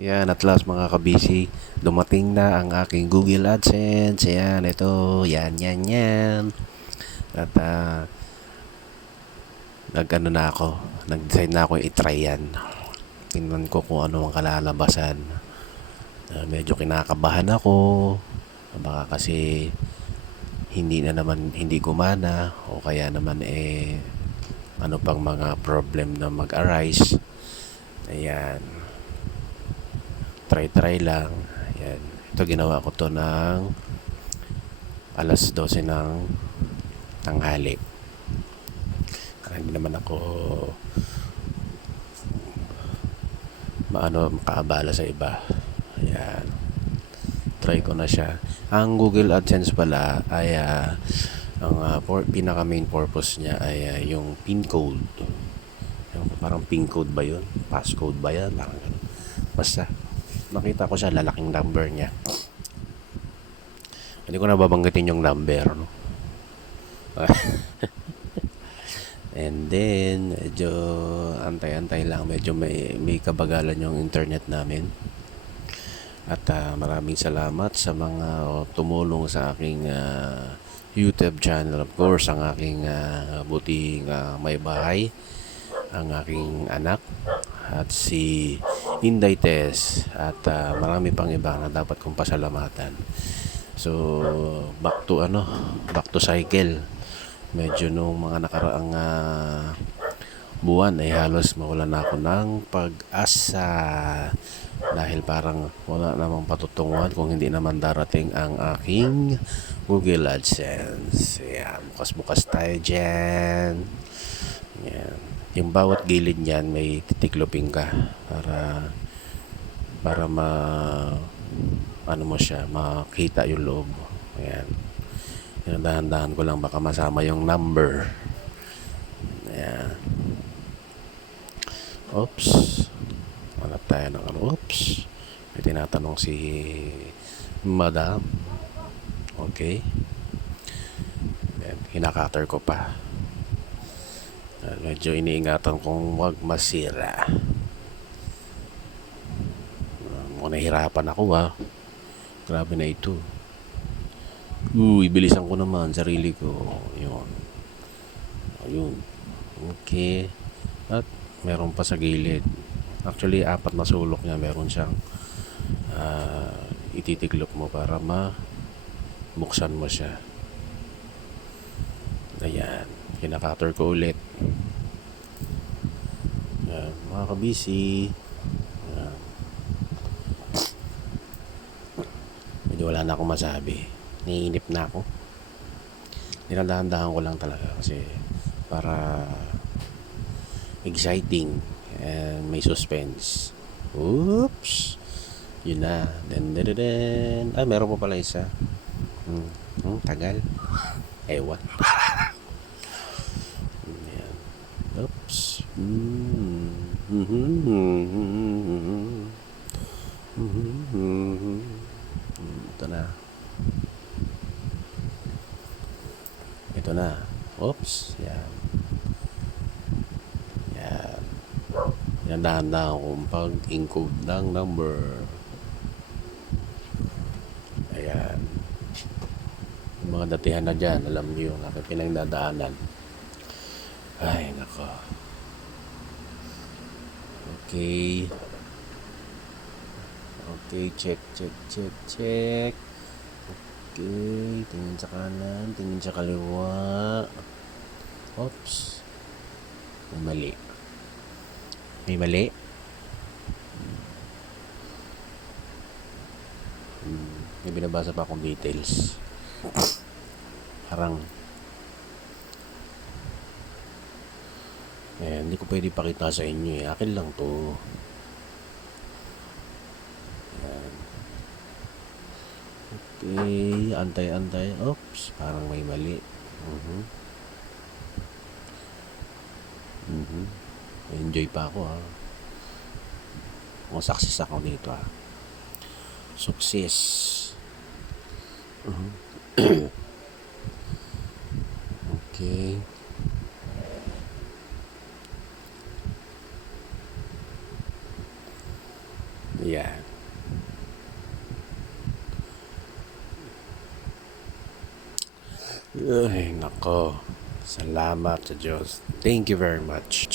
Yan, at last mga kabisi, dumating na ang aking Google AdSense. Yan, ito, yan, yan, yan. At uh, nag-ano na ako, nag-decide na ako i-try yan. Tingnan ko kung ano ang kalalabasan. Uh, medyo kinakabahan ako. Baka kasi hindi na naman, hindi gumana. O kaya naman eh, ano pang mga problem na mag-arise. Ayan try-try lang. Ayan. Ito ginawa ko to ng alas 12 ng tanghali. Hindi naman ako maano makaabala sa iba. Ayan. Try ko na siya. Ang Google AdSense pala ay uh, ang uh, for, pinaka main purpose niya ay uh, yung pin code. Parang pin code ba yun? Passcode ba yan? Parang ganun. Basta nakita ko siya lalaking number niya. Hindi ko na babanggitin yung number no? And then medyo antay-antay lang. Medyo may, may kabagalan yung internet namin. At uh, maraming salamat sa mga uh, tumulong sa aking uh, YouTube channel. Of course ang aking uh, buting uh, may bahay ang aking anak at si Inday Tess at uh, marami pang iba na dapat kong pasalamatan. So, back to ano, back to cycle. Medyo nung mga nakaraang uh, buwan ay halos mawala na ako ng pag-asa dahil parang wala namang patutunguhan kung hindi naman darating ang aking Google AdSense. Yan, bukas-bukas tayo dyan. Yan yung bawat gilid niyan may titiklopin ka para para ma ano mo siya makita yung loob ayan. Dahan-dahan ko lang baka masama yung number. Ayan. Oops. Hanap tayo ng ano. Oops. May tinatanong si madam. Okay. Ayan, hinakater ko pa medyo iniingatan kong wag masira. Uh, mukhang nahirapan ako ha. Grabe na ito. Uy, bilisan ko naman sarili ko. Yun. Ayun. Okay. At meron pa sa gilid. Actually, apat na sulok niya. Meron siyang uh, ititiklop mo para ma buksan mo siya. Ayan. Kinakater ko ulit. Ayan. Mga kabisi. Ayan. Medyo wala na akong masabi. Naiinip na ako. Dinadahan-dahan ko lang talaga kasi para exciting and may suspense. Oops! Yun na. Den, den, den. Ah, meron pa pala isa. Hmm. Hmm, tagal. Ewan. Oops. Ito na. Ito na. Oops. Yan. Yan. Yan dahan-dahan kung pag-encode ng number. Ayan. Yung mga datihan na dyan, alam niyo yung aking pinagdadaanan. Ay, nako. Okay. Okay, check, check, check, check. Okay, tingin sa kanan, tingin sa kaliwa. Oops. May mali. May mali? Hmm, may binabasa pa akong details. Parang Eh, hindi ko pwede pakita sa inyo eh. Akin lang to. Ayan. Okay, antay-antay. Oops, parang may mali. Mhm. Mhm. Enjoy pa ako ha. Kung success ako dito ha. Success. Mhm. okay. Yan. Ay, nako. Salamat sa Diyos. Thank you very much.